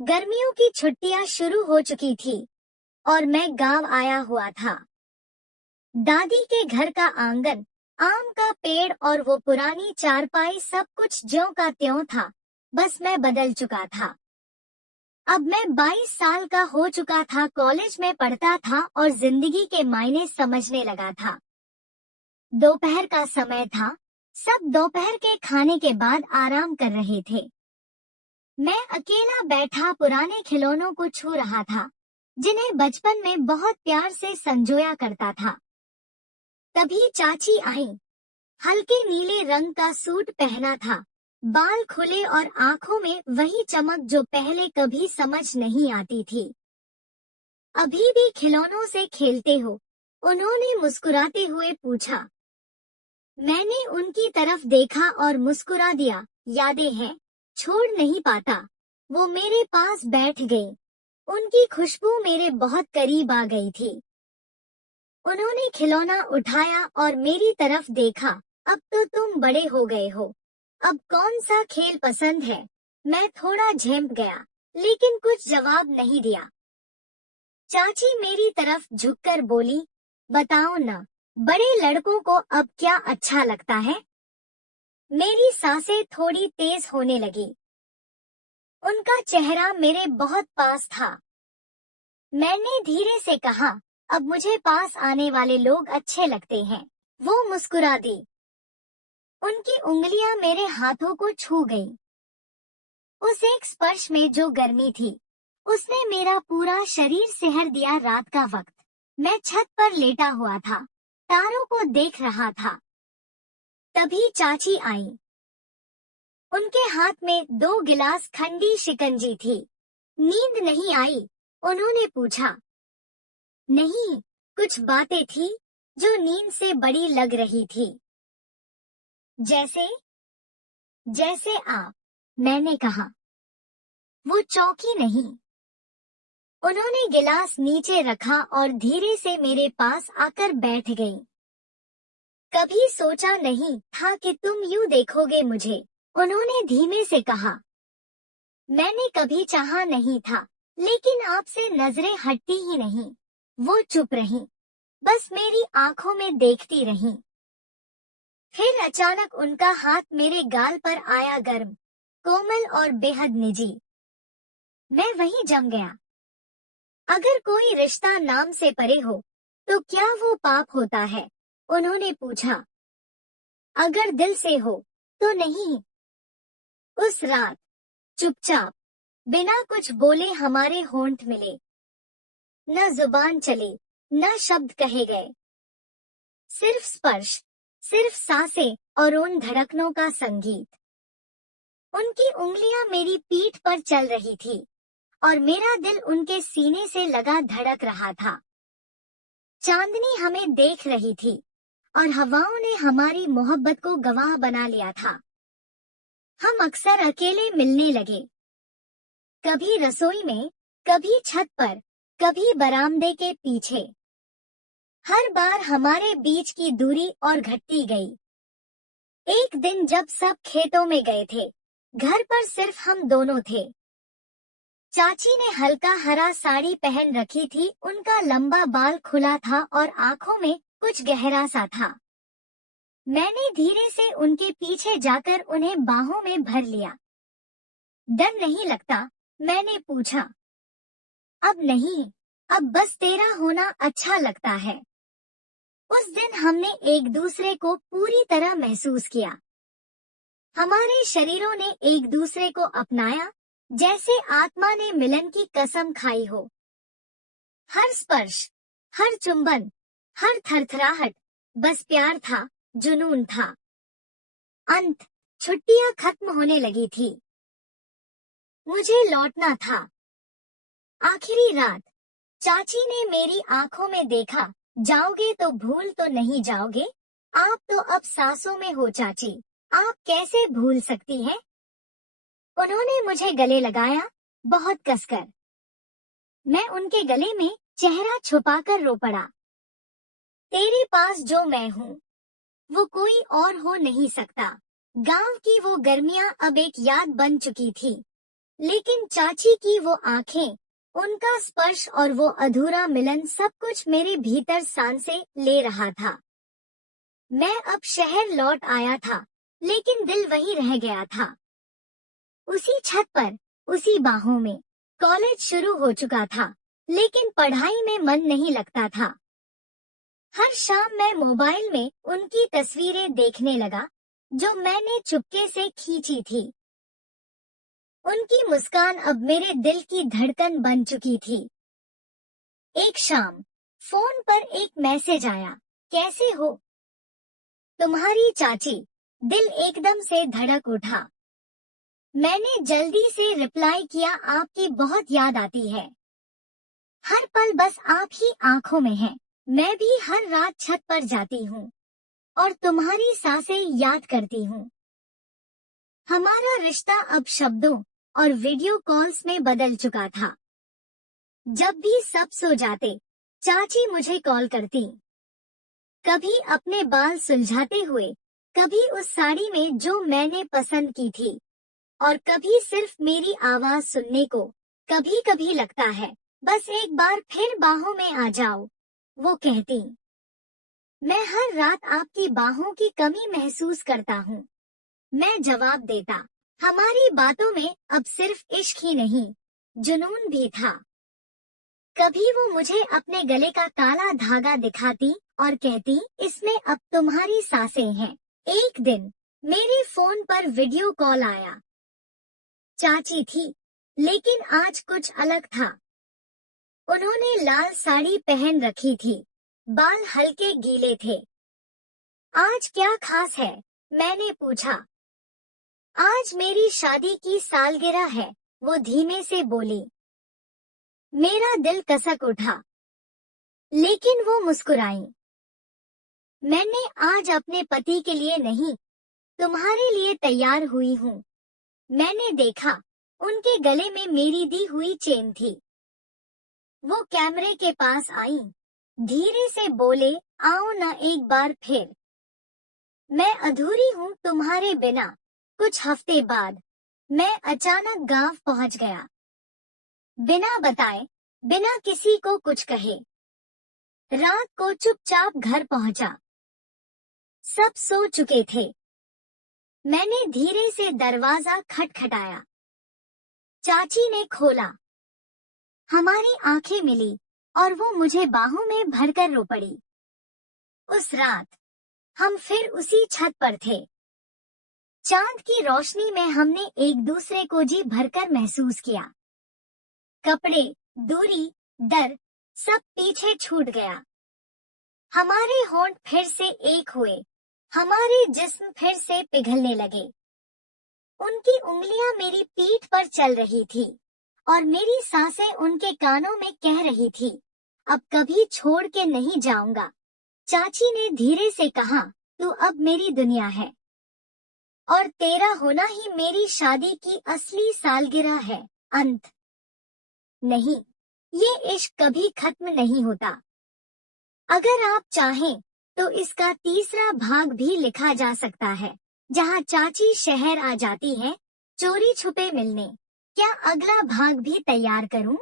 गर्मियों की छुट्टियां शुरू हो चुकी थी और मैं गांव आया हुआ था। दादी के घर का आंगन, आम का पेड़ और वो पुरानी चारपाई सब कुछ ज्यों का त्यों था। बस मैं बदल चुका था। अब मैं 22 साल का हो चुका था, कॉलेज में पढ़ता था और जिंदगी के मायने समझने लगा था। दोपहर का समय था। सब दोपहर के खाने के बाद आराम कर रहे थे। मैं अकेला बैठा पुराने खिलौनों को छू रहा था, जिन्हें बचपन में बहुत प्यार से संजोया करता था। तभी चाची आई। हल्के नीले रंग का सूट पहना था, बाल खुले और आंखों में वही चमक जो पहले कभी समझ नहीं आती थी। अभी भी खिलौनों से खेलते हो? उन्होंने मुस्कुराते हुए पूछा। मैंने उनकी तरफ देखा और मुस्कुरा दिया। यादें हैं, छोड़ नहीं पाता। वो मेरे पास बैठ गई। उनकी खुशबू मेरे बहुत करीब आ गई थी। उन्होंने खिलौना उठाया और मेरी तरफ देखा। अब तो तुम बड़े हो गए हो। अब कौन सा खेल पसंद है? मैं थोड़ा झेंप गया, लेकिन कुछ जवाब नहीं दिया। चाची मेरी तरफ झुककर बोली, बताओ ना, बड़े लड़कों को अब क्या अच्छा लगता है? मेरी सांसें थोड़ी तेज होने लगी। उनका चेहरा मेरे बहुत पास था। मैंने धीरे से कहा, अब मुझे पास आने वाले लोग अच्छे लगते हैं। वो मुस्कुरा दी। उनकी उंगलियां मेरे हाथों को छू गईं। उस एक स्पर्श में जो गर्मी थी, उसने मेरा पूरा शरीर सिहर दिया। रात का वक्त, मैं छत पर लेटा हुआ था, तारों को देख रहा था। तभी चाची आई। उनके हाथ में 2 गिलास ठंडी शिकंजी थी। नींद नहीं आई? उन्होंने पूछा। नहीं, कुछ बातें थी जो नींद से बड़ी लग रही थी। जैसे जैसे आप, मैंने कहा। वो चौंकी नहीं। उन्होंने गिलास नीचे रखा और धीरे से मेरे पास आकर बैठ गई। कभी सोचा नहीं था कि तुम यूं देखोगे मुझे, उन्होंने धीमे से कहा। मैंने कभी चाहा नहीं था, लेकिन आपसे नजरें हटती ही नहीं। वो चुप रहीं, बस मेरी आंखों में देखती रहीं। फिर अचानक उनका हाथ मेरे गाल पर आया, गर्म, कोमल और बेहद निजी। मैं वहीं जम गया। अगर कोई रिश्ता नाम से परे हो, तो क्या वो पाप होता है? उन्होंने पूछा। अगर दिल से हो, तो नहीं। उस रात, चुपचाप, बिना कुछ बोले हमारे होंठ मिले। न जुबान चली, न शब्द कहे गए। सिर्फ स्पर्श, सिर्फ सांसें और उन धड़कनों का संगीत। उनकी उंगलियां मेरी पीठ पर चल रही थी और मेरा दिल उनके सीने से लगा धड़क रहा था। चांदनी हमें देख रही थी और हवाओं ने हमारी मोहब्बत को गवाह बना लिया था। हम अक्सर अकेले मिलने लगे, कभी रसोई में, कभी छत पर, कभी बरामदे के पीछे। हर बार हमारे बीच की दूरी और घटती गई। एक दिन जब सब खेतों में गए थे, घर पर सिर्फ हम दोनों थे। चाची ने हल्का हरा साड़ी पहन रखी थी, उनका लंबा बाल खुला था और आंखों में कुछ गहरा सा था। मैंने धीरे से उनके पीछे जाकर उन्हें बाहों में भर लिया। डर नहीं लगता? मैंने पूछा। अब नहीं, अब बस तेरा होना अच्छा लगता है। उस दिन हमने एक दूसरे को पूरी तरह महसूस किया। हमारे शरीरों ने एक दूसरे को अपनाया, जैसे आत्मा ने मिलन की कसम खाई हो। हर स्पर्श, हर चुंबन, हर थरथराहट, बस प्यार था, जुनून था। अंत, छुट्टियां खत्म होने लगी थी। मुझे लौटना था। आखिरी रात, चाची ने मेरी आंखों में देखा। जाओगे तो भूल तो नहीं जाओगे? आप तो अब सांसों में हो चाची, आप कैसे भूल सकती हैं? उन्होंने मुझे गले लगाया, बहुत कसकर। मैं उनके गले में चेहरा छुपाकर रो पड़ा। तेरे पास जो मैं हूँ, वो कोई और हो नहीं सकता। गांव की वो गर्मियां अब एक याद बन चुकी थी, लेकिन चाची की वो आंखें, उनका स्पर्श और वो अधूरा मिलन सब कुछ मेरे भीतर सांसें ले रहा था। मैं अब शहर लौट आया था, लेकिन दिल वहीं रह गया था, उसी छत पर, उसी बाहों में। कॉलेज शुरू हो चुका था, लेकिन पढ़ाई में मन नहीं लगता था। हर शाम मैं मोबाइल में उनकी तस्वीरें देखने लगा, जो मैंने चुपके से खींची थी। उनकी मुस्कान अब मेरे दिल की धड़कन बन चुकी थी। एक शाम फोन पर एक मैसेज आया, कैसे हो? तुम्हारी चाची। दिल एकदम से धड़क उठा। मैंने जल्दी से रिप्लाई किया, आपकी बहुत याद आती है। हर पल बस आप ही आंखों में है। मैं भी हर रात छत पर जाती हूँ और तुम्हारी सांसें याद करती हूँ। हमारा रिश्ता अब शब्दों और वीडियो कॉल्स में बदल चुका था। जब भी सब सो जाते, चाची मुझे कॉल करती। कभी अपने बाल सुलझाते हुए, कभी उस साड़ी में जो मैंने पसंद की थी, और कभी सिर्फ मेरी आवाज सुनने को। कभी कभी लगता है बस एक बार फिर बाहों में आ जाओ, वो कहती। मैं हर रात आपकी बाहों की कमी महसूस करता हूँ। मैं जवाब देता, हमारी बातों में अब सिर्फ इश्क ही नहीं, जुनून भी था। कभी वो मुझे अपने गले का काला धागा दिखाती और कहती, इसमें अब तुम्हारी सांसें हैं। एक दिन मेरे फोन पर वीडियो कॉल आया। चाची थी, लेकिन आज कुछ अलग था। उन्होंने लाल साड़ी पहन रखी थी, बाल हल्के गीले थे। आज क्या खास है? मैंने पूछा। आज मेरी शादी की सालगिरह है, वो धीमे से बोली। मेरा दिल कसक उठा, लेकिन वो मुस्कुराई। मैंने आज अपने पति के लिए नहीं, तुम्हारे लिए तैयार हुई हूँ। मैंने देखा, उनके गले में मेरी दी हुई चेन थी। वो कैमरे के पास आई, धीरे से बोले, आओ ना एक बार फिर। मैं अधूरी हूँ तुम्हारे बिना। कुछ हफ्ते बाद मैं अचानक गांव पहुंच गया। बिना बताए, बिना किसी को कुछ कहे। रात को चुपचाप घर पहुंचा। सब सो चुके थे। मैंने धीरे से दरवाजा खटखटाया। चाची ने खोला। हमारी आंखें मिली और वो मुझे बाहों में भरकर रो पड़ी। उस रात हम फिर उसी छत पर थे। चांद की रोशनी में हमने एक दूसरे को जी भरकर महसूस किया। कपड़े, दूरी, डर, सब पीछे छूट गया। हमारे होंठ फिर से एक हुए, हमारे जिस्म फिर से पिघलने लगे। उनकी उंगलियां मेरी पीठ पर चल रही थी और मेरी सांसें उनके कानों में कह रही थी, अब कभी छोड़ के नहीं जाऊंगा। चाची ने धीरे से कहा, तू अब मेरी दुनिया है और तेरा होना ही मेरी शादी की असली सालगिरह है। अंत नहीं, ये इश्क कभी खत्म नहीं होता। अगर आप चाहें तो इसका तीसरा भाग भी लिखा जा सकता है, जहां चाची शहर आ जाती है चोरी छुपे मिलने। क्या अगला भाग भी तैयार करूं?